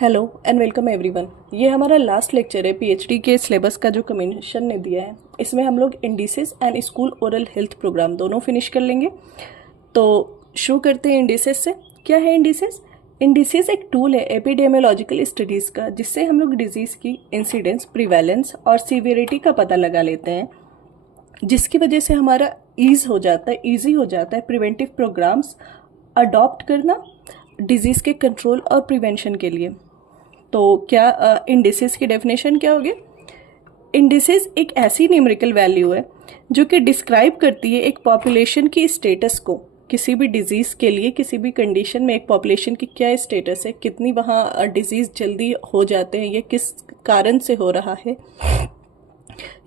Hello and welcome everyone. ये हमारा last lecture है पीएचडी के सिलेबस का जो कमीशन ने दिया है। इसमें हम लोग indices and school oral health program दोनों फिनिश कर लेंगे। तो शुरू करते हैं इंडिसेस से। क्या है इंडिसेस? इंडिसेस एक टूल है एपिडेमियोलॉजिकल स्टडीज़ का, जिससे हम लोग डिजीज़ की इंसिडेंस, प्रिवेलेंस और सीवियरिटी का पता लगा लेते हैं, जिसकी वजह से हमारा ईजी हो जाता है प्रिवेंटिव प्रोग्राम्स अडॉप्ट करना डिजीज़ के कंट्रोल और प्रिवेंशन के लिए। तो क्या इंडिसेस की डेफिनेशन क्या होगी? इंडिसेस एक ऐसी न्यूमेरिकल वैल्यू है जो कि डिस्क्राइब करती है एक पॉपुलेशन की स्टेटस को। किसी भी डिजीज़ के लिए, किसी भी कंडीशन में एक पॉपुलेशन की क्या स्टेटस है, कितनी वहाँ डिजीज़ जल्दी हो जाते हैं, ये किस कारण से हो रहा है,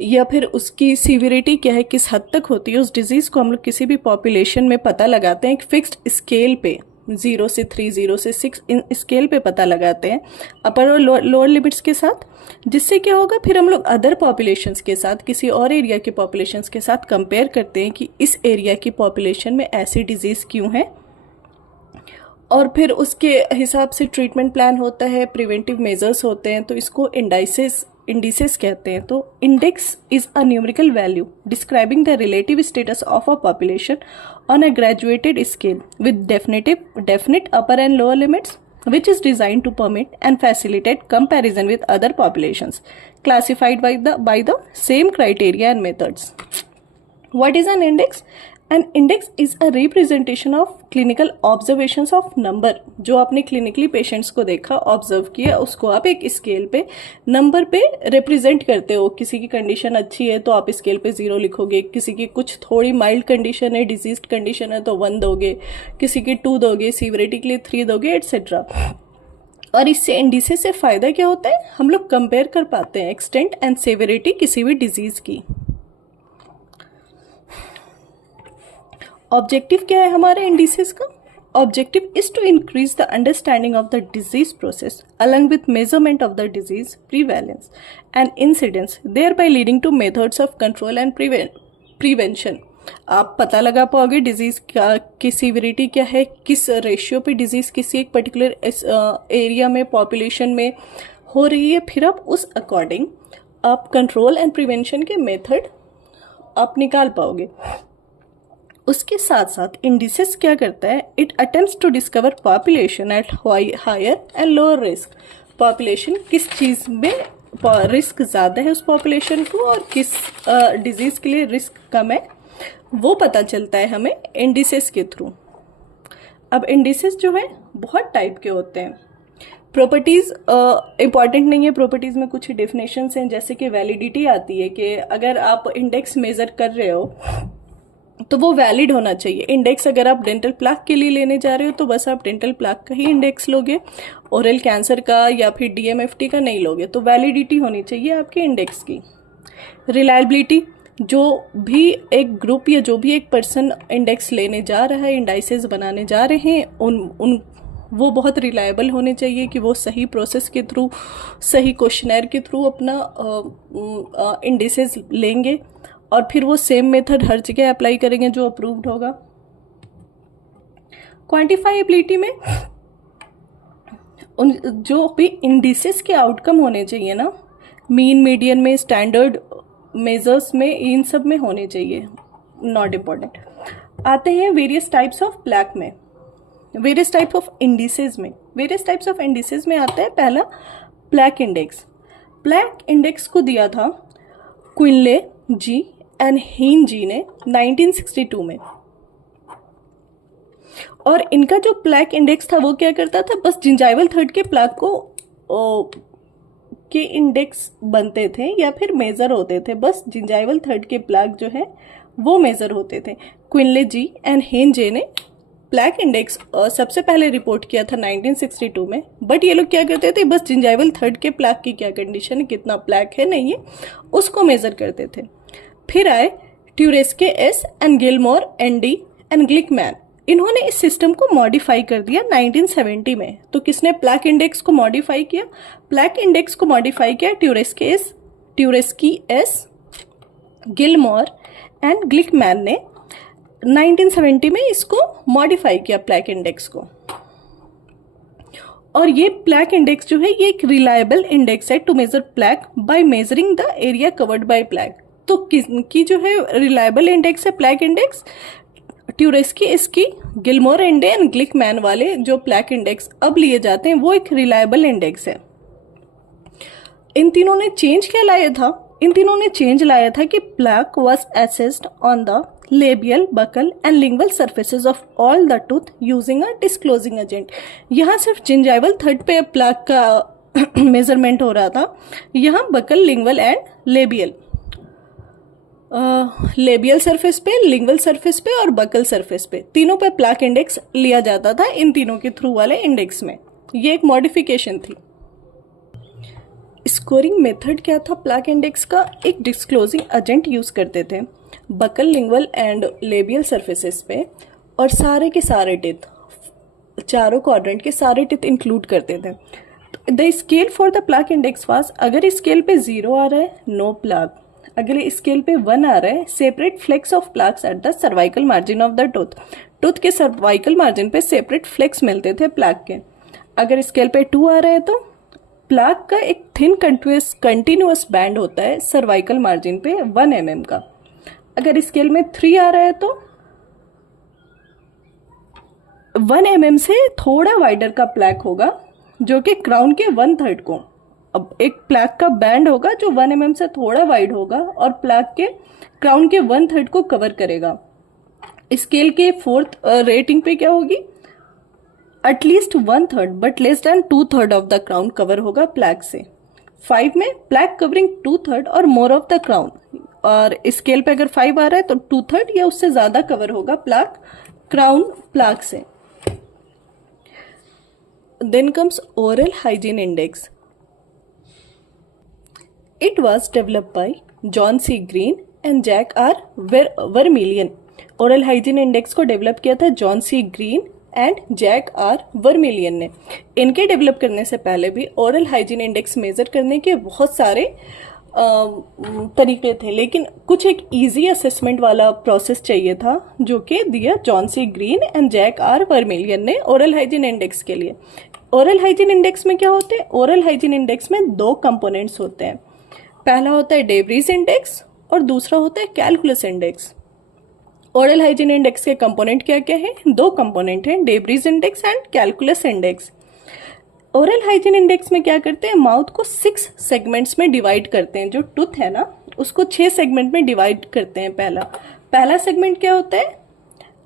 या फिर उसकी सीवियरिटी क्या है, किस हद तक होती है। उस डिजीज़ को हम लोग किसी भी पॉपुलेशन में पता लगाते हैं एक फिक्स्ड स्केल पे, 0 से 3, 0 से 6 इन स्केल पे पता लगाते हैं, अपर और लोअर लिमिट्स के साथ। जिससे क्या होगा, फिर हम लोग अदर पॉपुलेशंस के साथ, किसी और एरिया के पॉपुलेशंस के साथ कंपेयर करते हैं कि इस एरिया की पॉपुलेशन में ऐसी डिजीज़ क्यों है, और फिर उसके हिसाब से ट्रीटमेंट प्लान होता है, प्रिवेंटिव मेजर्स होते हैं। तो इसको इंडिसेस कहते हैं। तो index is a numerical value describing the relative status of a population on a graduated scale with definite upper and lower limits, which is designed to permit and facilitate comparison with other populations classified by the same criteria and methods. What is an index? An index is a representation of clinical observations of number। जो आपने clinically patients को देखा, observe किया, उसको आप एक scale पे number पे रिप्रेजेंट करते हो। किसी की कंडीशन अच्छी है तो आप स्केल पे 0 लिखोगे, किसी की कुछ थोड़ी माइल्ड कंडीशन है, डिजीज कंडीशन है तो 1 दोगे, किसी की 2 दोगे, सीवियरिटी के लिए 3 दोगे, एटसेट्रा। और इससे इंडिसेस से फ़ायदा क्या होता है? हम लोग कंपेयर कर पाते हैं एक्सटेंट एंड सीवियरिटी किसी भी डिजीज़ की। ऑब्जेक्टिव क्या है हमारे इंडिसेस का? Objective is to increase the understanding of the disease process along with measurement of the disease prevalence and incidence, thereby leading to methods of control and prevention. आप पता लगा पाओगे disease की severity क्या है, किस ratio पे disease किसी एक पर्टिकुलर एरिया में, पॉपुलेशन में हो रही है। फिर आप उस अकॉर्डिंग आप कंट्रोल एंड प्रिवेंशन के मेथड आप निकाल पाओगे। उसके साथ साथ इंडिसेस क्या करता है? It attempts to discover population at higher and lower risk. Population किस चीज़ में रिस्क ज़्यादा है उस पॉपुलेशन को, और किस डिजीज़ के लिए रिस्क कम है, वो पता चलता है हमें इंडिसेस के थ्रू। अब इंडिसेस जो है बहुत टाइप के होते हैं। प्रॉपर्टीज़ इंपॉर्टेंट नहीं है, प्रॉपर्टीज़ में कुछ डेफिनेशंस हैं, जैसे कि वैलिडिटी आती है कि अगर आप इंडेक्स मेज़र कर रहे हो तो वो वैलिड होना चाहिए। इंडेक्स अगर आप डेंटल प्लाक के लिए लेने जा रहे हो तो बस आप डेंटल प्लाक का ही इंडेक्स लोगे, ओरल कैंसर का या फिर डीएमएफटी का नहीं लोगे। तो वैलिडिटी होनी चाहिए आपके इंडेक्स की। रिलायबिलिटी, जो भी एक ग्रुप या जो भी एक पर्सन इंडेक्स लेने जा रहा है, इंडाइसेस बनाने जा रहे हैं, वो बहुत रिलायबल होने चाहिए कि वो सही प्रोसेस के थ्रू, सही क्वेश्चनर के थ्रू अपना इंडिसेस लेंगे, और फिर वो सेम मेथड हर जगह अप्लाई करेंगे जो अप्रूव्ड होगा। क्वांटिफाइबिलिटी में जो भी इंडिसेस के आउटकम होने चाहिए ना, मीन, मीडियन में, स्टैंडर्ड मेजर्स में, इन सब में होने चाहिए, नॉट इम्पॉर्टेंट। आते हैं वेरियस टाइप्स ऑफ प्लैक में, वेरियस टाइप ऑफ इंडिसेस में। वेरियस टाइप्स ऑफ इंडिसेस में आता है पहला प्लैक इंडेक्स। प्लैक इंडेक्स को दिया था क्विनले जी एंड हीन जी ने 1962 में। और इनका जो प्लैक इंडेक्स था वो क्या करता था, बस जिंजाइवल थर्ड के प्लैक को के इंडेक्स बनते थे या फिर मेजर होते थे, बस जिंजाइवल थर्ड के प्लैक जो है वो मेजर होते थे। क्विनले जी एंड हीन जे ने प्लैक इंडेक्स सबसे पहले रिपोर्ट किया था 1962 में। बट ये लोग क्या करते थे, बस जिंजाइवल थर्ड के प्लैक की क्या कंडीशन है, कितना प्लैक है, नहीं है, उसको मेजर करते थे। फिर आए Turesky S and Gilmore N D and Glickman. इन्होंने इस सिस्टम को मॉडिफाई कर दिया 1970 में। तो किसने प्लैक इंडेक्स को मॉडिफाई किया? प्लैक इंडेक्स को मॉडिफाई किया ट्यूरेस्की एस, गिलमोर एंड ग्लिकमैन ने 1970 में इसको मॉडिफाई किया प्लैक इंडेक्स को। और ये प्लैक इंडेक्स जो है ये एक रिलायबल इंडेक्स है to measure plaque by measuring the area covered by plaque. तो किसकी जो है रिलायबल इंडेक्स है प्लैक इंडेक्स? ट्यूरेस्की, इसकी, गिलमोर एंडे एंड ग्लिकमैन वाले जो प्लैक इंडेक्स अब लिए जाते हैं वो एक रिलायबल इंडेक्स है। इन तीनों ने चेंज क्या लाया था? इन तीनों ने चेंज लाया था कि plaque was assessed on the labial, buccal and lingual surfaces of all the tooth using a disclosing agent. यहाँ सिर्फ जिंजाइवल थर्ड पे प्लैक का मेजरमेंट हो रहा था, यहाँ buccal, lingual and labial, labial surface पे, लिंगुअल सरफेस पे और बकल सरफेस पे, तीनों पे प्लैक इंडेक्स लिया जाता था इन तीनों के थ्रू वाले इंडेक्स में। ये एक मॉडिफिकेशन थी। स्कोरिंग मेथड क्या था प्लैक इंडेक्स का? एक डिस्क्लोजिंग एजेंट यूज करते थे buccal, lingual and labial surfaces पे, और सारे के सारे टिथ, चारों क्वाड्रेंट के सारे टिथ इंक्लूड करते थे। The scale for the plaque index was, अगर स्केल पे 0 आ रहा है नो प्लैक, अगर स्केल पे 1 आ रहा है separate flecks of plaques at the cervical margin of the tooth. Tooth के सर्वाइकल मार्जिन पे सेपरेट फ्लेक्स मिलते थे प्लैक के। अगर स्केल पे 2 आ रहा है तो प्लैक का एक थिन कंटिन्यूअस बैंड होता है सर्वाइकल मार्जिन पे 1 mm का। अगर स्केल में 3 आ रहा है तो 1 mm से थोड़ा वाइडर का प्लैक होगा जो कि क्राउन के 1/3 को, अब एक प्लैक का बैंड होगा जो 1 mm से थोड़ा वाइड होगा और प्लैक के क्राउन के 1/3 को कवर करेगा। स्केल के 4th रेटिंग पे क्या होगी? At least 1/3 but less than 2/3 of the crown cover होगा प्लैक से। 5 में प्लैक कवरिंग 2/3 और मोर ऑफ द क्राउन, और स्केल पे अगर 5 आ रहा है तो 2/3 या उससे ज्यादा कवर होगा प्लैक क्राउन प्लैक से। Then comes oral hygiene index. It was developed by John C Green and Jack R Vermillion. Oral hygiene index को डेवलप किया था John C Green and Jack R Vermillion ने। इनके develop करने से पहले भी ओरल हाइजीन इंडेक्स मेजर करने के बहुत सारे तरीके थे, लेकिन कुछ एक इजी असेसमेंट वाला प्रोसेस चाहिए था जो कि दिया John C Green and Jack R Vermillion ने ओरल हाइजीन इंडेक्स के लिए। ओरल हाइजीन इंडेक्स में क्या होते हैं? ओरल हाइजीन इंडेक्स में 2 कंपोनेंट्स होते हैं। पहला होता है डेवरीज इंडेक्स और दूसरा होता है calculus index. Oral hygiene index के कंपोनेंट क्या क्या है? 2 कंपोनेंट हैं, debris index and calculus index. Oral hygiene index में क्या करते हैं? माउथ को 6 सेगमेंट्स में डिवाइड करते हैं। जो टूथ है ना उसको 6 सेगमेंट में डिवाइड करते हैं। पहला सेगमेंट क्या होता है?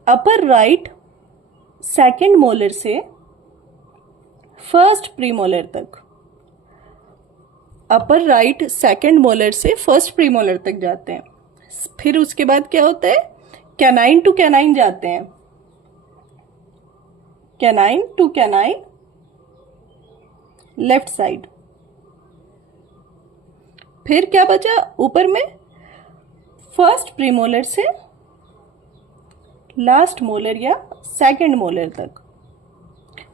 अपर राइट सेकेंड मोलर से फर्स्ट प्रीमोलर तक, अपर राइट सेकेंड मोलर से फर्स्ट प्रीमोलर तक जाते हैं। फिर उसके बाद क्या होता है? कैनाइन टू कैनाइन जाते हैं, canine to canine left side. फिर क्या बचा ऊपर में? फर्स्ट प्रीमोलर से लास्ट मोलर या सेकंड मोलर तक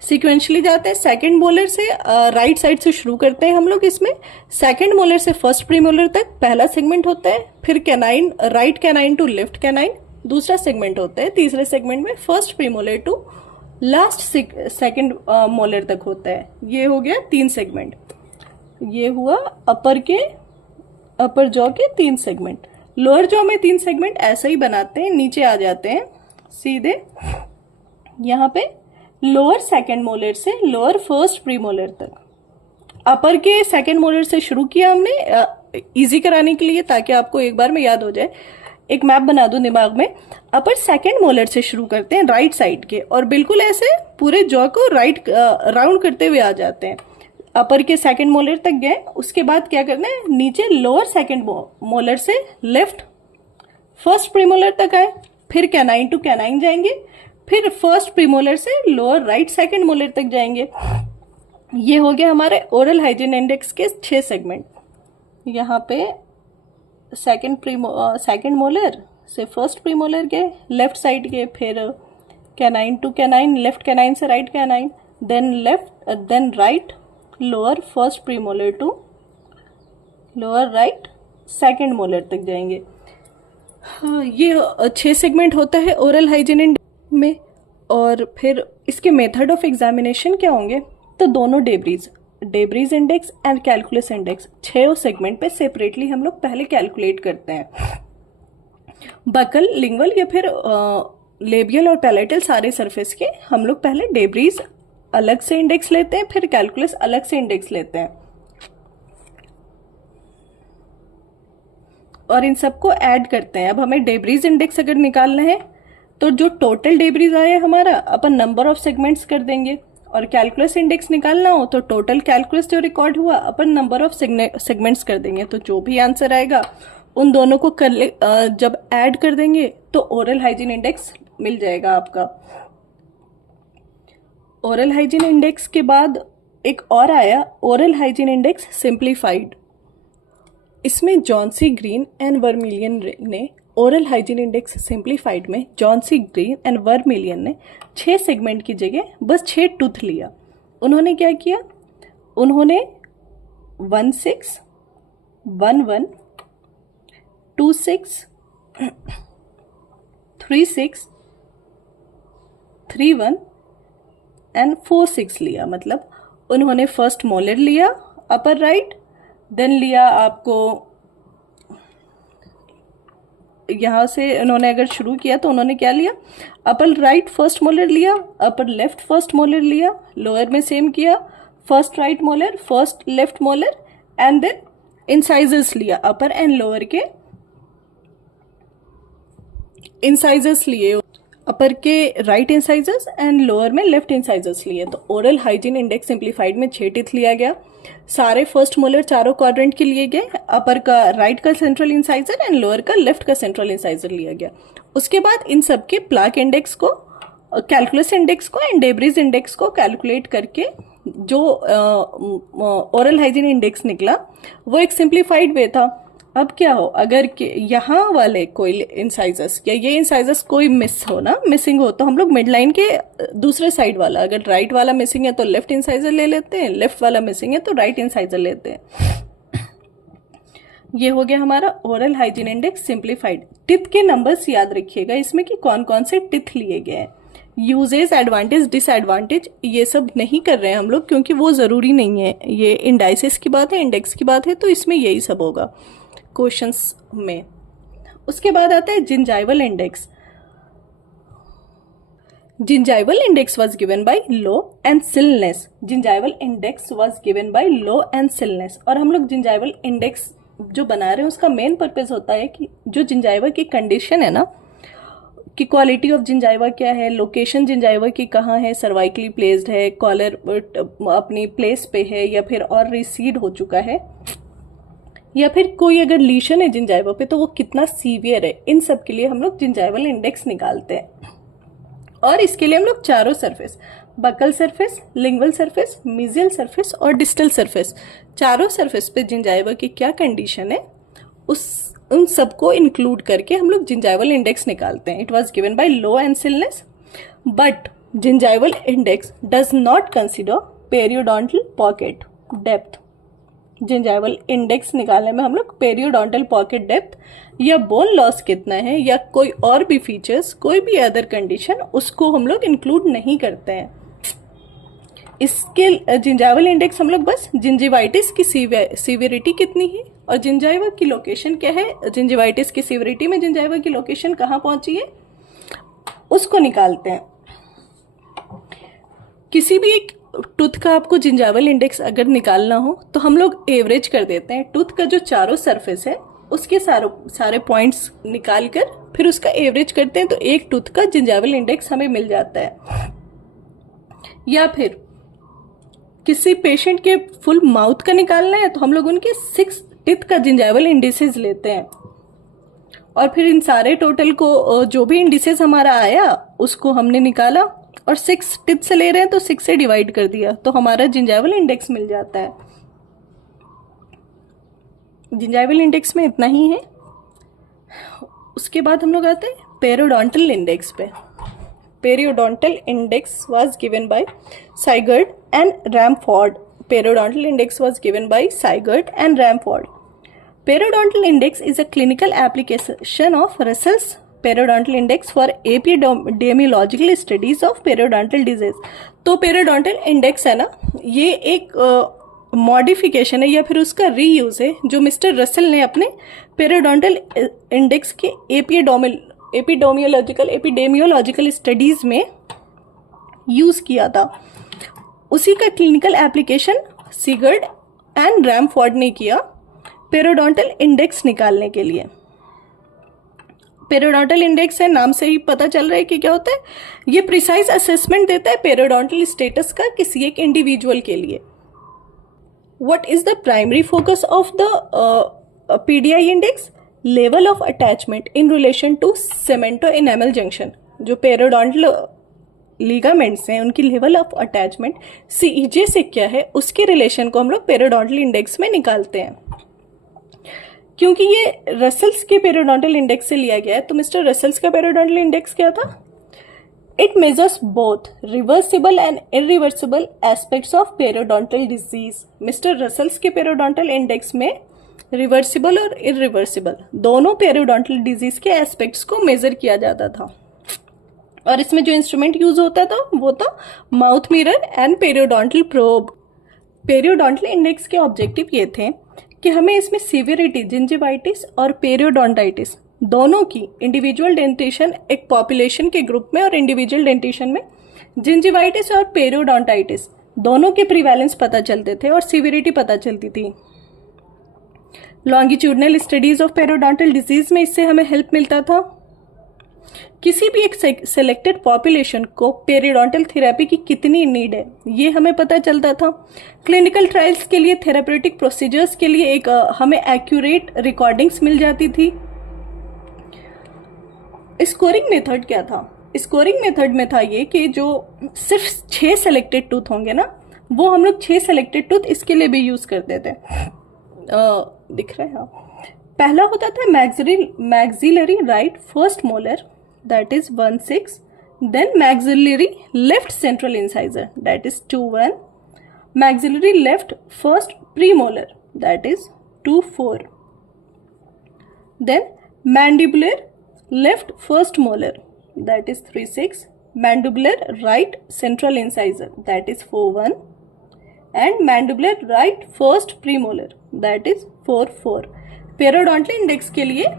सीक्वेंशली जाते हैं। सेकंड मोलर से राइट साइड से शुरू करते हैं हम लोग। इसमें सेकंड मोलर से फर्स्ट प्रीमोलर तक पहला सेगमेंट होता है। फिर canine, right canine to left canine दूसरा सेगमेंट होता है। तीसरे सेगमेंट में first premolar to last second molar तक होता है। ये हो गया 3 सेगमेंट। ये हुआ अपर जॉ के 3 सेगमेंट। लोअर जॉ में 3 सेगमेंट ऐसे ही बनाते हैं, नीचे आ जाते हैं सीधे यहाँ पे लोअर सेकंड मोलर से लोअर फर्स्ट प्रीमोलर तक। अपर के सेकंड मोलर से शुरू किया हमने इजी कराने के लिए, ताकि आपको एक बार में याद हो जाए। एक मैप बना दूं दिमाग में। अपर सेकंड मोलर से शुरू करते हैं राइट साइड के, और बिल्कुल ऐसे पूरे जॉ को राइट राउंड करते हुए आ जाते हैं। अपर के सेकंड मोलर तक गए, उसके बाद क्या करना है? नीचे लोअर सेकंड मोलर से लेफ्ट फर्स्ट प्रीमोलर तक आए, फिर कैनाइन टू कैनाइन जाएंगे, फिर फर्स्ट प्रीमोलर से लोअर राइट सेकंड मोलर तक जाएंगे। ये हो गया हमारे ओरल हाइजीन इंडेक्स के 6 सेगमेंट। यहाँ पे सेकंड मोलर से फर्स्ट प्रीमोलर के लेफ्ट साइड के, फिर canine to canine, left canine से right canine, then right lower first premolar to lower right second molar तक जाएंगे। हाँ, ये 6 सेगमेंट होता है ओरल हाइजीन इंडेक्स में। और फिर इसके मेथड ऑफ एग्जामिनेशन क्या होंगे? द तो दोनों debris index and calculus index 6 segment पे सेपरेटली हम लोग पहले कैलकुलेट करते हैं। बकल, लिंगवल या फिर लेबियल और पैलेटल सारे सरफेस के हम लोग पहले डेब्रीज अलग से इंडेक्स लेते हैं, फिर कैलकुलस अलग से इंडेक्स लेते हैं और इन सबको ऐड करते हैं। अब हमें डेब्रीज इंडेक्स अगर निकालना है तो जो टोटल डेब्रीज आया हमारा अपन नंबर ऑफ सेगमेंट्स कर देंगे, और कैलकुलस इंडेक्स निकालना हो तो टोटल कैलकुलस जो रिकॉर्ड हुआ अपन नंबर ऑफ सेगमेंट्स कर देंगे। तो जो भी आंसर आएगा उन दोनों को जब ऐड कर देंगे तो ओरल हाइजीन इंडेक्स मिल जाएगा आपका। ओरल हाइजीन इंडेक्स के बाद एक और आया ओरल हाइजीन इंडेक्स सिंप्लीफाइड। इसमें जॉन-सी ग्रीन एंड वर्मिलियन ने ओरल हाइजीन इंडेक्स सिंप्लीफाइड में जॉन-सी ग्रीन एंड वर्मिलियन ने 6 सेगमेंट की जगह बस 6 टूथ लिया। उन्होंने क्या किया, उन्होंने 16, 11, 26, 36, 31 एंड 46 लिया। मतलब उन्होंने फर्स्ट मोलर लिया अपर राइट, देन लिया आपको यहाँ से उन्होंने अगर शुरू किया तो उन्होंने क्या लिया, अपर राइट फर्स्ट मोलर लिया, अपर लेफ्ट फर्स्ट मोलर लिया, लोअर में सेम किया, first right molar, first left molar and then incisors लिया, अपर एंड लोअर के इंसाइजर्स लिए, अपर के राइट इंसाइजर्स एंड लोअर में लेफ्ट इंसाइजर्स लिए। तो ओरल हाइजीन इंडेक्स सिंप्लीफाइड में 6 टीथ लिया गया, सारे फर्स्ट मोलर चारों क्वाड्रेंट के लिए गए, अपर का राइट का सेंट्रल इंसाइजर एंड लोअर का लेफ्ट का सेंट्रल इंसाइजर लिया गया। उसके बाद इन सबके प्लाक इंडेक्स को, कैलकुलस इंडेक्स को एंड डेब्रीज इंडेक्स को कैलकुलेट करके जो ओरल हाइजीन इंडेक्स निकला वो एक सिंप्लीफाइड वे था। अब क्या हो, अगर यहाँ वाले कोई इंसाइजर्स या ये इंसाइजर्स कोई मिस हो ना, मिसिंग हो, तो हम लोग मिड लाइन के दूसरे साइड वाला, अगर राइट वाला मिसिंग है तो लेफ्ट इंसाइजर ले लेते हैं, लेफ्ट वाला मिसिंग है तो राइट इंसाइजर लेते हैं। ये हो गया हमारा oral hygiene index simplified. Teeth के नंबर्स याद रखिएगा इसमें कि कौन कौन से टिथ लिए गए हैं। यूजेस, एडवांटेज, डिसएडवांटेज ये सब नहीं कर रहे हैं हम लोग क्योंकि वो जरूरी नहीं है, ये इंडाइसिस की बात है, इंडेक्स की बात है, तो इसमें यही सब होगा क्वेश्चंस में। उसके बाद आता है gingival index. Gingival index was given by Loe and Silness. Gingival index was given by Loe and Silness. और हम लोग जिंजाइवल इंडेक्स जो बना रहे हैं उसका मेन पर्पस होता है कि जो जिंजाइवा की कंडीशन है ना, कि क्वालिटी ऑफ जिंजाइवा क्या है, लोकेशन जिंजाइवा की कहाँ है, सर्वाइकली प्लेस्ड है, कॉलर अपनी प्लेस पे है या फिर और रिसीड हो चुका है, या फिर कोई अगर लीशन है जिंजाइवा पे तो वो कितना सीवियर है, इन सब के लिए हम लोग जिंजाइवल इंडेक्स निकालते हैं। और इसके लिए हम लोग चारों surface, buccal surface, lingual surface, mesial surface और डिस्टल सरफेस, चारों सरफेस पे जिंजाइवा की क्या कंडीशन है उन सबको इंक्लूड करके हम लोग जिंजाइवल इंडेक्स निकालते हैं। It was given by Loe and Silness, but gingival index does not consider periodontal pocket depth. Gingival index निकालने में हम लोग पेरियोडोंटल पॉकेट डेप्थ या बोन लॉस कितना है या कोई और भी फीचर्स, कोई भी अदर कंडीशन, उसको हम लोग इंक्लूड नहीं करते हैं। इसके जिंजाइवल इंडेक्स हम लोग बस जिंजिवाइटिस की सीवियरिटी कितनी है और जिंजाइवा की लोकेशन क्या है, जिंजिवाइटिस की सीवियरिटी में जिंजाइवा की लोकेशन कहाँ पहुंची है, उसको निकालते हैं। किसी भी एक टूथ का आपको जिंजाइवल इंडेक्स अगर निकालना हो तो हम लोग एवरेज कर देते हैं। टूथ का जो चारों सरफेस है उसके सारे पॉइंट्स निकाल कर फिर उसका एवरेज करते हैं, तो एक टूथ का जिंजाइवल इंडेक्स हमें मिल जाता है। या फिर किसी पेशेंट के फुल माउथ का निकालना है तो हम लोग उनके 6 टीथ का जिंजाइवल इंडिसेस लेते हैं और फिर इन सारे टोटल को जो भी इंडिसेस हमारा आया उसको हमने निकाला और 6 टिथ से ले रहे हैं तो 6 से डिवाइड कर दिया तो हमारा जिंजाइवल इंडेक्स मिल जाता है। जिंजाइवल इंडेक्स में इतना ही है। उसके बाद हम लोग आते हैं पेरियोडोंटल इंडेक्स पे। Periodontal index was given by Sigurd and Ramfjord. Periodontal index was given by Sygert and Ramford. Periodontal index is a clinical application of Russell's periodontal index for epidemiological studies of periodontal disease. तो periodontal index है ना, ये एक modification है या फिर उसका reuse है जो मिस्टर रसेल ने अपने पेरियोडोंटल इंडेक्स के एपिडेमियोलॉजिकल स्टडीज में यूज किया था। उसी का क्लिनिकल एप्लीकेशन सिगर्ड एंड रैमफोर्ड ने किया पेरियोडोंटल इंडेक्स निकालने के लिए। पेरियोडोंटल इंडेक्स है, नाम से ही पता चल रहा है कि क्या होता है, ये प्रिसाइज असेसमेंट देता है पेरियोडोंटल स्टेटस का किसी एक इंडिविजुअल के लिए। What is the primary focus of the PDI index? Level of attachment in relation to cemento enamel junction. जो पेरियोडोंटल लिगामेंट्स हैं उनकी लेवल ऑफ अटैचमेंट सीईजे से क्या है, उसके रिलेशन को हम लोग पेरियोडोंटल इंडेक्स में निकालते हैं। क्योंकि ये रसेल्स के पेरियोडोंटल इंडेक्स से लिया गया है, तो मिस्टर रसेल्स का पेरियोडोंटल इंडेक्स क्या था? It measures both reversible and irreversible aspects of periodontal disease. Mister Russell's के पेरियोडोंटल इंडेक्स में रिवर्सिबल और इरिवर्सिबल दोनों पेरियोडोंटल डिजीज के एस्पेक्ट्स को मेजर किया जाता था। और इसमें जो इंस्ट्रूमेंट यूज होता था वो था mouth mirror and periodontal probe. Periodontal index के ऑब्जेक्टिव ये थे कि हमें इसमें सीवियरिटी जिंजिवाइटिस और पेरियोडोंटाइटिस दोनों की इंडिविजुअल डेंटिशन एक पॉपुलेशन के ग्रुप में और इंडिविजुअल डेंटिशन में जिंजिवाइटिस और पेरियोडोंटाइटिस दोनों के प्रिवेलेंस पता चलते थे और सीवियरिटी पता चलती थी। Longitudinal studies of periodontal disease में इससे हमें हेल्प मिलता था। किसी भी एक सेलेक्टेड पॉपुलेशन को पेरियोडोंटल थेरेपी की कितनी नीड है ये हमें पता चलता था। क्लिनिकल ट्रायल्स के लिए, थेरेप्यूटिक प्रोसीजर्स के लिए एक हमें एक्यूरेट रिकॉर्डिंग्स मिल जाती थी। स्कोरिंग मेथड क्या था? स्कोरिंग मेथड में था ये कि जो सिर्फ 6 सेलेक्टेड टूथ होंगे ना, वो हम लोग 6 सेलेक्टेड टूथ इसके लिए भी यूज करते थे। दिख रहा है? हाँ। पहला होता था maxillary right first molar, that is 1/6, then maxillary left central incisor, that is 2/1, maxillary left first premolar, that is 2/4, then mandibular left first molar, that is 3/6, mandibular right central incisor, that is 4/1, and mandibular right first premolar, that is 4/4। Periodontal index के लिए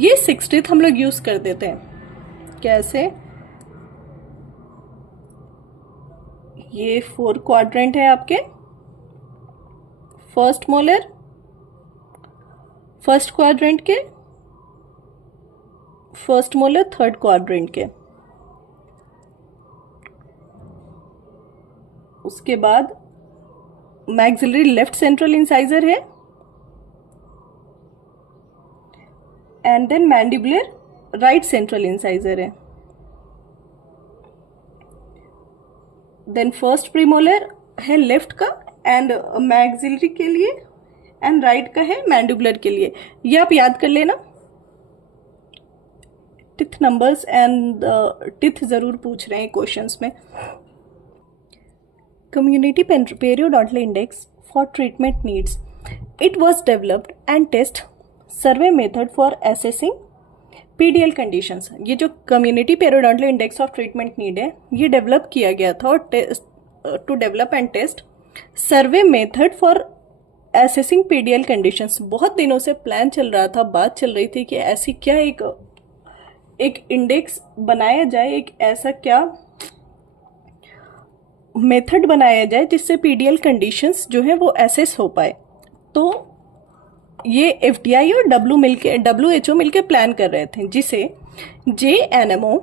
ये 60th हम लोग use कर देते हैं। कैसे? ये 4 क्वाड्रेंट है आपके, फर्स्ट मोलर, फर्स्ट क्वाड्रेंट के, फर्स्ट मोलर थर्ड क्वाड्रेंट के। उसके बाद मैक्सिलरी लेफ्ट सेंट्रल इंसाइजर है, and then mandibular right central incisor है। देन फर्स्ट प्रीमोलर है लेफ्ट का एंड मैक्सिलरी के लिए, एंड राइट का है मैंडिबुलर के लिए। ये आप याद कर लेना। टिथ नंबर्स एंड टिथ जरूर पूछ रहे हैं क्वेश्चंस में। Community periodontal index for treatment needs. It was developed and test survey method for assessing PDL conditions. ये जो community periodontal index of treatment need है ये डेवलप किया गया था और to develop and test survey method for assessing PDL conditions. बहुत दिनों से प्लान चल रहा था, बात चल रही थी कि ऐसी क्या एक इंडेक्स बनाया जाए, एक ऐसा क्या मेथड बनाया जाए जिससे पीडीएल कंडीशंस जो है वो असेस हो पाए। तो ये एफडीआई और डब्ल्यूएचओ मिलके प्लान कर रहे थे, जिसे जेएनएमओ,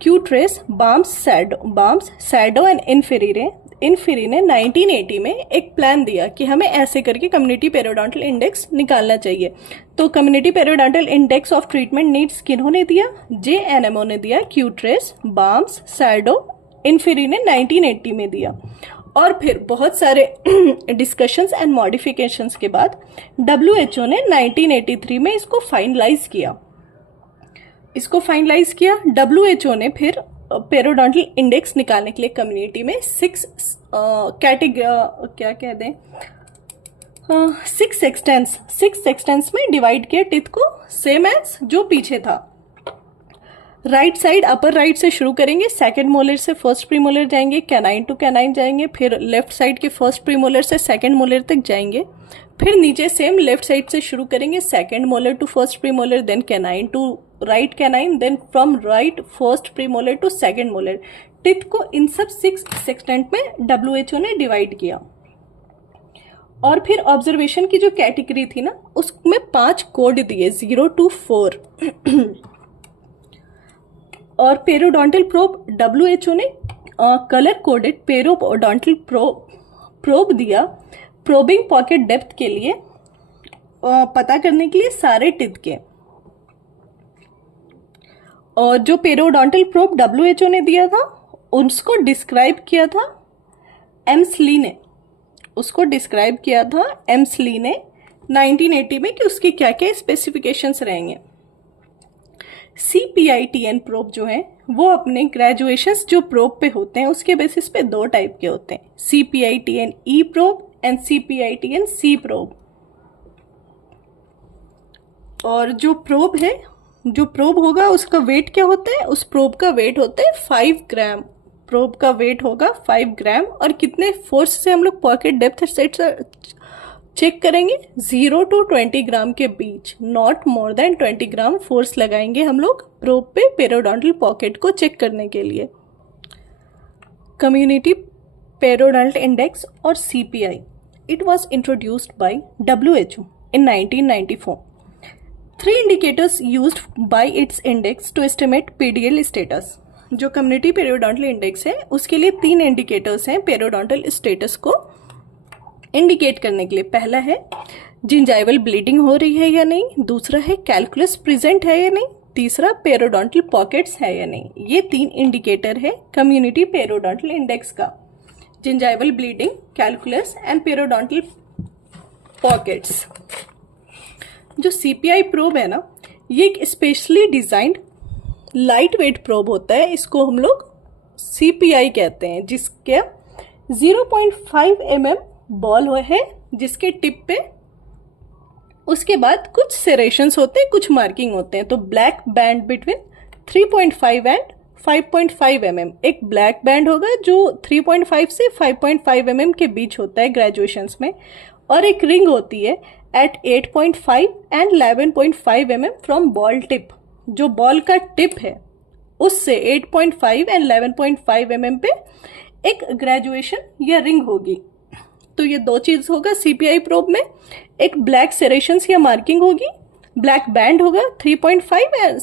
क्यूट्रेस, बाम्स, सैडो एंड इन्फेरी ने 1980 में एक प्लान दिया कि हमें ऐसे करके कम्युनिटी पेरियोडोंटल इंडेक्स निकालना चाहिए। तो community periodontal index of treatment needs किन्होंने दिया? जेएनएमओ ने दिया, क्यूट्रेस, बाम्स, सैडो, इन्फेरी ने 1980 में दिया। और फिर बहुत सारे डिस्कशंस एंड मॉडिफिकेशंस के बाद डब्ल्यूएचओ ने 1983 में इसको फाइनलाइज किया। डब्ल्यूएचओ ने फिर पेरियोडोंटल इंडेक्स निकालने के लिए कम्युनिटी में 6 सेक्सटेंस में डिवाइड किया टिथ को, सेम एज जो पीछे था। राइट साइड अपर राइट से शुरू करेंगे, सेकंड मोलर से फर्स्ट प्रीमोलर जाएंगे, कैनाइन टू कैनाइन जाएंगे, फिर लेफ्ट साइड के फर्स्ट प्रीमोलर से सेकंड मोलर तक जाएंगे, फिर नीचे सेम लेफ्ट साइड से शुरू करेंगे, second molar to first premolar, then canine to right canine, then from right first premolar to second molar. Teeth को इन सब 6 सेक्सटेंट में WHO ने डिवाइड किया। और फिर ऑब्जर्वेशन की जो कैटेगरी थी ना, उसमें 5 कोड दिए 0 to 4। और पेरोडोंटल प्रोब WHO ने कलर कोडेड पेरोडोंटल प्रोब दिया प्रोबिंग पॉकेट डेप्थ के लिए, पता करने के लिए सारे टिथ के। और जो पेरोडोंटल प्रोब WHO ने दिया था उसको डिस्क्राइब किया था एम्सली ने, उसको डिस्क्राइब किया था एम्सली ने 1980 में कि उसके क्या क्या स्पेसिफिकेशंस रहेंगे। CPITN प्रोब जो है वो अपने ग्रेजुएशंस जो प्रोब पे होते हैं उसके बेसिस पे 2 टाइप के होते हैं, CPITN E probe and CPITN C probe. और जो प्रोब है, जो प्रोब होगा उसका वेट क्या होता है, उस प्रोब का वेट होता है 5 ग्राम। प्रोब का वेट होगा 5 ग्राम। और कितने फोर्स से हम लोग पॉकेट डेप्थ सेट चेक करेंगे, 0 to 20 ग्राम के बीच, not more than 20 gram force लगाएंगे हम लोग प्रोब पे पेरोडोंटल पॉकेट को चेक करने के लिए। कम्युनिटी पेरोडोंटल इंडेक्स और CPI, it was introduced by WHO in 1994। 3 indicators used by its index to estimate PDL status। जो कम्युनिटी पेरियोडोंटल इंडेक्स है उसके लिए 3 इंडिकेटर्स हैं पेरियोडोंटल स्टेटस को इंडिकेट करने के लिए। पहला है जिंजाइवल ब्लीडिंग हो रही है या नहीं, दूसरा है कैलकुलस प्रेजेंट है या नहीं, तीसरा पेरियोडोंटल पॉकेट्स है या नहीं। ये 3 इंडिकेटर है कम्युनिटी पेरियोडोंटल इंडेक्स का, gingival bleeding, calculus and periodontal pockets. जो CPI प्रोब है ना, ये एक specially designed light weight probe होता है, इसको हम लोग CPI कहते हैं, जिसके 0.5 mm बॉल है जिसके टिप पे उसके बाद कुछ सेरेशंस होते हैं, कुछ मार्किंग होते हैं। तो black band between 3.5 and 5.5 mm, एक ब्लैक बैंड होगा जो 3.5 से 5.5 mm के बीच होता है ग्रेजुएशंस में, और एक रिंग होती है at 8.5 and 11.5 mm from ball tip. जो बॉल का टिप है उससे 8.5 एंड 11.5 mm पे एक ग्रेजुएशन या रिंग होगी। तो ये 2 चीज होगा CPI प्रोब में, एक ब्लैक सेरेशंस या मार्किंग होगी, ब्लैक बैंड होगा 3.5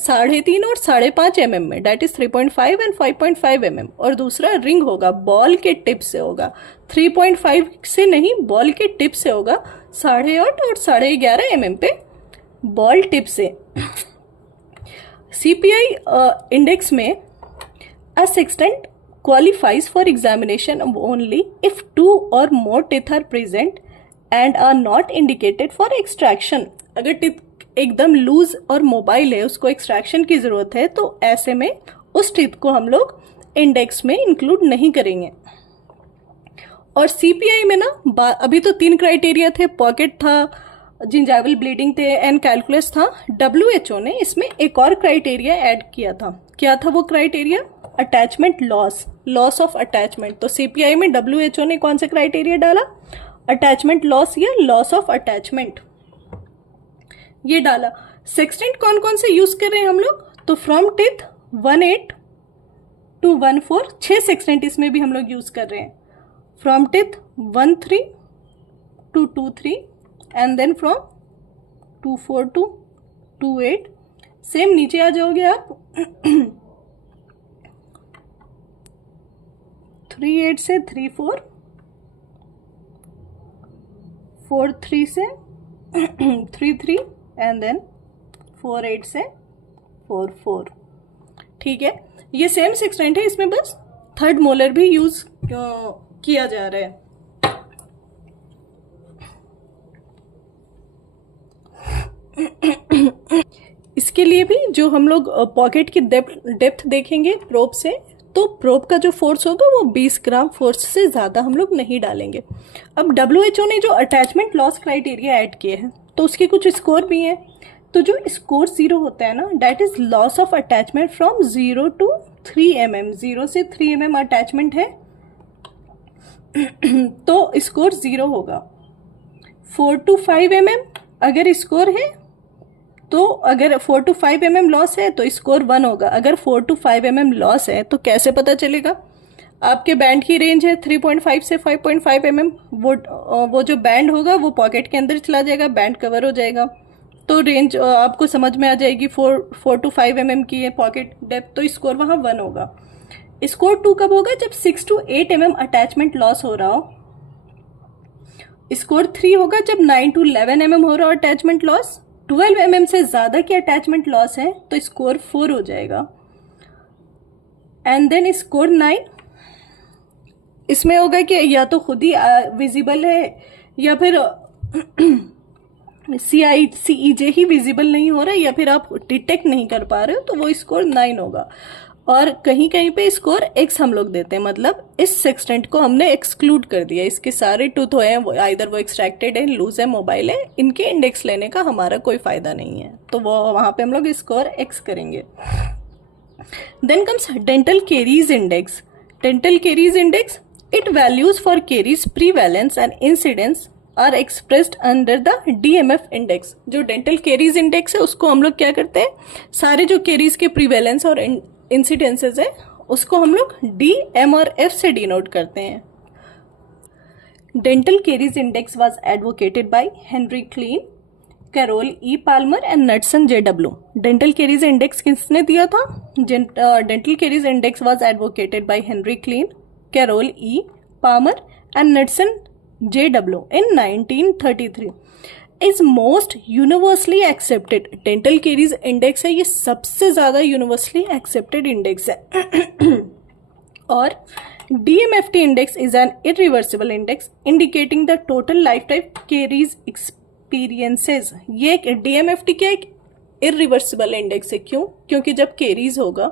3.5 और 5.5 mm में, डेट इज 3.5 एंड 5.5 mm, और दूसरा रिंग होगा बॉल के टिप से होगा, 3.5 से नहीं, बॉल के टिप से होगा 8.5 और 11.5 mm पे बॉल टिप से। CPI इंडेक्स में a sextant qualifies for examination only if 2 or more teeth are present and are not indicated for extraction। अगर टीथ एकदम लूज और मोबाइल है, उसको एक्सट्रैक्शन की जरूरत है, तो ऐसे में उस टीथ को हम लोग इंडेक्स में इंक्लूड नहीं करेंगे। और CPI में ना अभी तो 3 क्राइटेरिया थे, पॉकेट था, जिंजाइवल ब्लीडिंग थे एंड कैलकुलस था। WHO ने इसमें एक और क्राइटेरिया ऐड किया था। क्या था वो criteria? Attachment loss, loss of attachment. तो CPI में WHO ने कौन सा क्राइटेरिया डाला? अटैचमेंट लॉस या लॉस ऑफ अटैचमेंट, ये डाला। सेक्सटेंट कौन कौन से यूज कर रहे हैं हम लोग? तो फ्रॉम टिथ 1.8 to 1.4, 6 सेक्सटेंट इसमें भी हम लोग यूज कर रहे हैं। From teeth 1.3 to 2.3 and then from 2.4 to 2.8। Same नीचे आ जाओगे आप 3.8 से 3.4, 4.3 से 3.3 एंड देन 4.8 से 4.4। ठीक है, ये सेम सेक्सटेंट है, इसमें बस थर्ड मोलर भी यूज किया जा रहा है। इसके लिए भी जो हम लोग पॉकेट की डेप्थ देखेंगे प्रोब से, तो प्रोब का जो फोर्स होगा वो 20 ग्राम फोर्स से ज़्यादा हम लोग नहीं डालेंगे। अब WHO ने जो अटैचमेंट लॉस क्राइटेरिया ऐड किए हैं तो उसके कुछ स्कोर भी हैं। तो जो स्कोर 0 होता है ना, that is loss of attachment from 0 to 3 mm। 0 से 3 mm अटैचमेंट है तो स्कोर 0 होगा। 4 to 5 mm अगर स्कोर है तो अगर 4 to 5 mm लॉस है तो स्कोर 1 होगा। अगर 4 to 5 mm लॉस है तो कैसे पता चलेगा? आपके बैंड की रेंज है 3.5 से 5.5 mm, वो जो बैंड होगा वो पॉकेट के अंदर चला जाएगा, बैंड कवर हो जाएगा, तो रेंज आपको समझ में आ जाएगी 4 to 5 mm की है पॉकेट डेप्थ, तो स्कोर वहाँ 1 होगा। स्कोर 2 कब होगा? जब 6 to 8 mm अटैचमेंट लॉस हो रहा हो। स्कोर 3 होगा जब 9 to 11 mm हो रहा हो अटैचमेंट लॉस। 12 mm से ज्यादा की अटैचमेंट लॉस है तो स्कोर 4 हो जाएगा। एंड देन स्कोर 9, इसमें होगा कि या तो खुद ही विजिबल है या फिर CEJ ही विजिबल नहीं हो रहा है या फिर आप डिटेक्ट नहीं कर पा रहे हो, तो वो स्कोर 9 होगा। और कहीं कहीं पे स्कोर X हम लोग देते हैं, मतलब इस सेक्सटेंट को हमने एक्सक्लूड कर दिया, इसके सारे टूथ हैं आइदर वो एक्सट्रैक्टेड है, लूज है, मोबाइल है, इनके इंडेक्स लेने का हमारा कोई फायदा नहीं है, तो वो वहां पे हम लोग स्कोर X करेंगे। Then comes dental caries index. Dental caries index, it values for caries prevalence and incidence are expressed under the DMF index. जो डेंटल केरीज इंडेक्स है उसको हम लोग क्या करते हैं, सारे जो केरीज के प्रीवैलेंस और इंसिडेंसेस है उसको हम लोग D, M और F से डिनोट करते हैं। Dental caries index was advocated by Henry Klein, Carroll E Palmer and Knutson JW। Dental caries index किसने दिया था? Dental caries index was advocated by Henry Klein, Carroll E Palmer and Knutson JW in 1933। Is most universally accepted. Dental caries index है, ये सबसे ज्यादा universally accepted index है। और DMFT index is an irreversible index indicating the total life time caries experiences. ये एक DMFT क्या एक इरिवर्सिबल इंडेक्स है। क्यों? क्योंकि जब केरीज होगा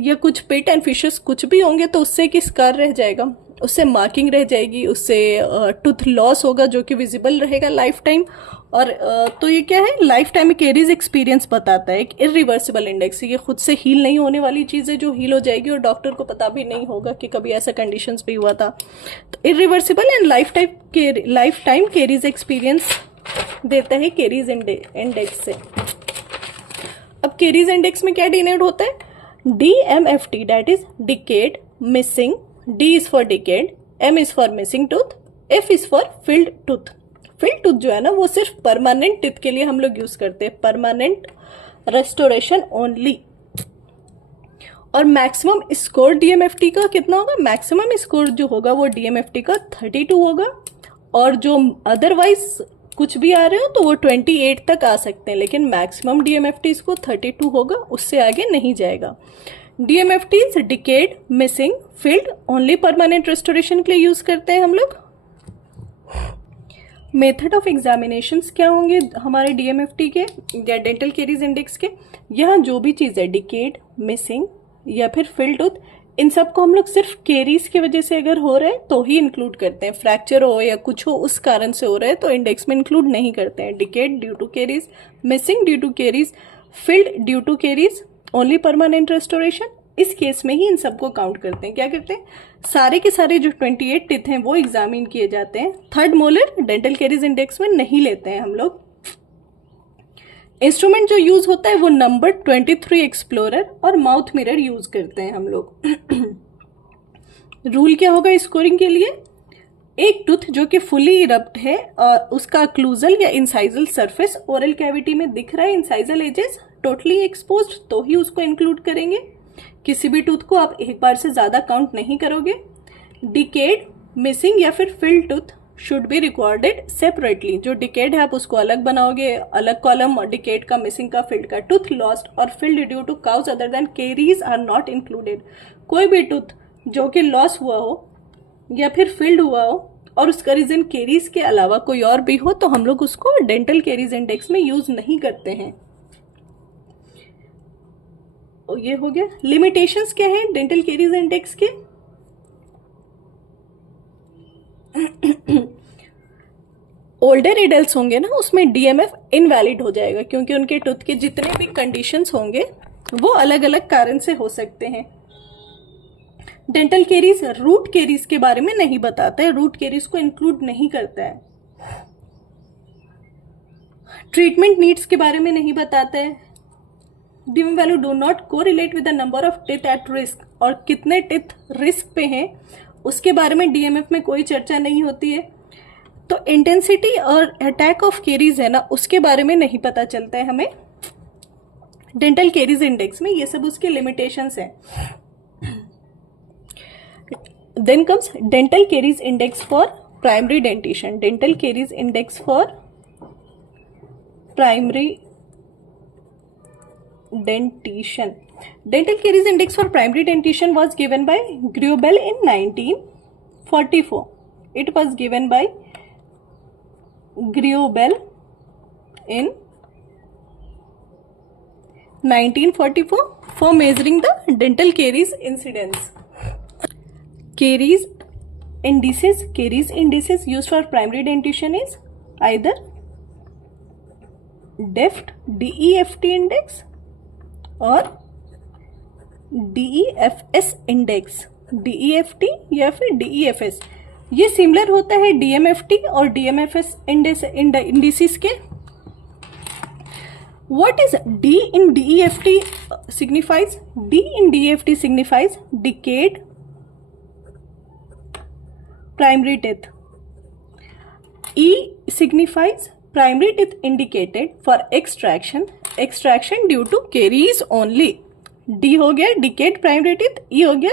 या कुछ पेट एंड फिशेस कुछ भी होंगे तो उससे एक स्कार रह जाएगा, उससे मार्किंग रह जाएगी, उससे टूथ लॉस होगा जो कि विजिबल रहेगा लाइफ टाइम। और तो ये क्या है, लाइफ टाइम केरीज एक्सपीरियंस बताता है। एक इरिवर्सिबल इंडेक्स है, ये खुद से हील नहीं होने वाली चीज़ है जो हील हो जाएगी और डॉक्टर को पता भी नहीं होगा कि कभी ऐसा कंडीशंस भी हुआ था। तो irreversible and life time caries experience देता है केरीज इंडेक्स से। अब केरीज इंडेक्स में क्या डिनोट होता है? DMFT, that is decade, missing, D is for decayed, M is for missing tooth, F is for filled tooth। filled tooth जो है ना वो सिर्फ परमानेंट टीथ के लिए हम लोग यूज करते हैं, परमानेंट रेस्टोरेशन ओनली। और मैक्सिमम स्कोर DMFT का कितना होगा? मैक्सिमम स्कोर जो होगा वो DMFT का 32 होगा, और जो अदरवाइज कुछ भी आ रहे हो तो वो 28 तक आ सकते हैं, लेकिन मैक्सिमम DMFT इसको 32 होगा, उससे आगे नहीं जाएगा। DMFT is decade, missing, field, only permanent restoration के लिए यूज करते हैं हम लोग। मेथड ऑफ एग्जामिनेशन क्या होंगे हमारे DMFT के या डेंटल केरीज इंडेक्स के? यहाँ जो भी चीज है डिकेड, मिसिंग या फिर फील्ड टूथ, इन सबको हम लोग सिर्फ केरीज की वजह से अगर हो रहे हैं तो ही इंक्लूड करते हैं। फ्रैक्चर हो या कुछ हो उस कारण से हो रहा है तो इंडेक्स में इंक्लूड नहीं करते हैं। Decayed due to caries, missing due to caries, filled due to caries, only permanent restoration, इस केस में ही इन सबको काउंट करते हैं। क्या करते हैं? सारे के सारे जो 28 टीथ हैं वो एग्जामिन किए जाते हैं। Third molar dental caries index में नहीं लेते हैं हम लोग। इंस्ट्रूमेंट जो यूज होता है वो नंबर 23 एक्सप्लोरर और माउथ मिरर यूज करते हैं हम लोग। रूल क्या होगा स्कोरिंग के लिए? एक टूथ जो कि फुली इरप्ट है और उसका क्लूजल या इंसाइजल सरफेस ओरल कैविटी में दिख रहा है, इंसाइजल एजेस टोटली एक्सपोज्ड, तो ही उसको इंक्लूड करेंगे। किसी भी टूथ को आप एक बार से ज्यादा काउंट नहीं करोगे। डिकेड, मिसिंग या फिर field tooth should be recorded separately. जो डिकेड है आप उसको अलग बनाओगे, अलग कॉलम, और डिकेड का, मिसिंग का, फिल्ड का। टूथ लॉस्ट और filled due to cause other than caries are not included. कोई भी टूथ जो कि लॉस हुआ हो या फिर फिल्ड हुआ हो और उसका रीजन केरीज के अलावा कोई और भी हो तो हम लोग उसको डेंटल केरीज इंडेक्स में यूज नहीं करते हैं। ये हो गया। लिमिटेशंस क्या है डेंटल केरीज इंडेक्स के? ओल्डर एडल्ट होंगे ना, उसमें डीएमएफ इनवैलिड हो जाएगा, क्योंकि उनके टूथ के जितने भी कंडीशंस होंगे वो अलग अलग कारण से हो सकते हैं। डेंटल केरीज रूट केरीज के बारे में नहीं बताता है, रूट केरीज को इंक्लूड नहीं करता है। ट्रीटमेंट नीड्स के बारे में नहीं बताता है। DMF value do not correlate with the number of teeth at risk, और कितने टीथ रिस्क पे हैं उसके बारे में डीएमएफ में कोई चर्चा नहीं होती है। तो इंटेंसिटी और अटैक ऑफ केरीज है ना, उसके बारे में नहीं पता चलता है हमें डेंटल केरीज इंडेक्स में, ये सब उसके लिमिटेशंस हैं। Then comes dental caries index for primary dentition. Dental caries index for primary dentition. Dental caries index for primary dentition was given by Grubel in 1944. It was given by Grubel in 1944 for measuring the dental caries incidence. Caries indices used for primary dentition is either DEFT index और DEFS index, DEFT या फिर DEFS। ये similar होता है DMFT और DMFS indices के। What is D in DEFT signifies? D in DEFT signifies decayed primary teeth. E signifies primary teeth indicated for extraction due to caries only. D हो गया decayed primary teeth, E हो गया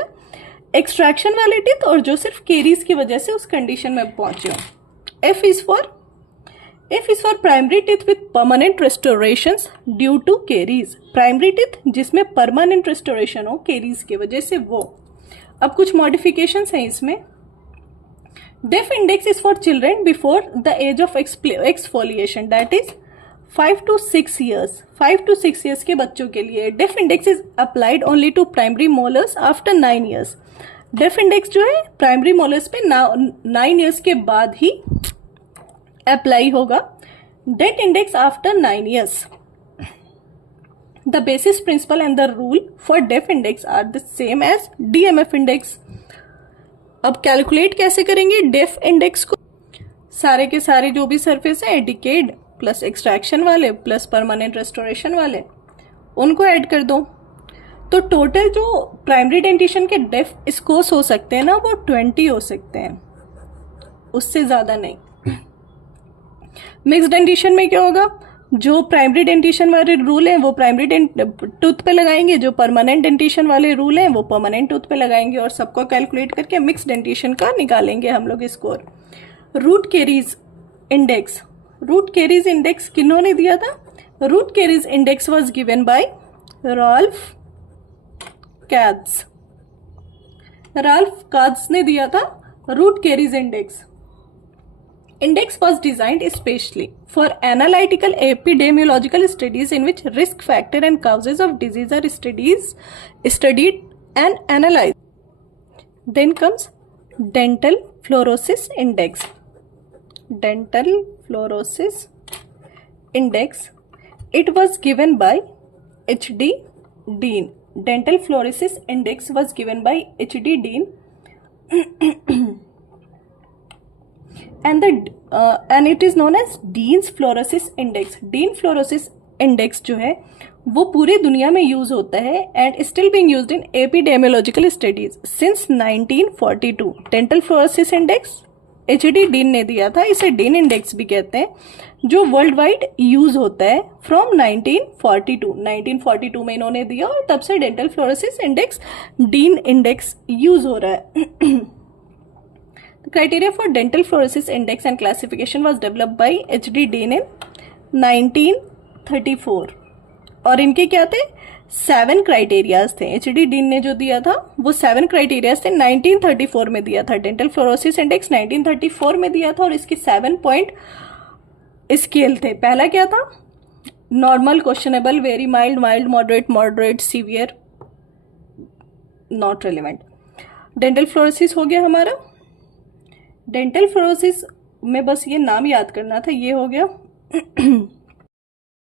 extraction वाले teeth और जो सिर्फ caries की वजह से उस कंडीशन में पहुंचे हो। F is for primary teeth with permanent restorations due to caries. Primary teeth जिसमें परमानेंट रेस्टोरेशन हो केरीज की वजह से वो। अब कुछ मॉडिफिकेशंस हैं इसमें। Def index is for children before the age of exfoliation, that is 5 to 6 years. 5 to 6 years के बच्चों के लिए def index is applied only to primary molars after 9 years. Def index जो है प्राइमरी मोलर्स पे 9 years के बाद ही अप्लाई होगा। Dent index after 9 years. The basis principle and the rule for DEF index are the same as DMF index. अब calculate कैसे करेंगे डेफ इंडेक्स को? सारे के सारे जो भी सरफेस है डिकेड प्लस एक्सट्रैक्शन वाले प्लस परमानेंट रेस्टोरेशन वाले, उनको ऐड कर दो। तो टोटल जो प्राइमरी डेंटिशन के डेफ स्कोर्स हो सकते हैं ना, वो 20 हो सकते हैं, उससे ज्यादा नहीं। मिक्स डेंटिशन में क्या होगा? जो प्राइमरी डेंटिशन वाले रूल हैं वो प्राइमरी टूथ पे लगाएंगे, जो परमानेंट डेंटिशन वाले रूल हैं वो परमानेंट टूथ पे लगाएंगे, और सबको कैलकुलेट करके मिक्स डेंटिशन का निकालेंगे हम लोग score. Root caries index, root caries index किन्होंने दिया था? Root caries index was given by Ralph Katz ने दिया था root caries index. Index was designed especially for analytical epidemiological studies in which risk factor and causes of disease are studied and analyzed. Then comes dental fluorosis index. Dental fluorosis index. It was given by H.D. Dean. Dental fluorosis index was given by H.D. Dean. and it is known as Dean's fluorosis index. Dean fluorosis index जो है वो पूरे दुनिया में use होता है and still being used in epidemiological studies since 1942. Dental fluorosis index H.D. Dean ने दिया था, इसे Dean index भी कहते हैं, जो वर्ल्ड वाइड यूज होता है फ्रॉम 1942 में इन्होंने दिया, और तब से dental fluorosis index Dean index use हो रहा है। The criteria for dental fluorosis index and classification was developed by H.D. Dean in 1934. और इनके क्या थे? 7 क्राइटेरियाज थे। H.D. Dean ने जो दिया था वो 7 क्राइटेरियाज थे, 1934 में दिया था। डेंटल फ्लोरोसिस इंडेक्स 1934 में दिया था और इसके 7 पॉइंट स्केल थे। पहला क्या था? Normal, questionable, very mild, mild, moderate, severe, not relevant. Dental fluorosis हो गया हमारा। डेंटल फ्लोरोसिस में बस ये नाम याद करना था। ये हो गया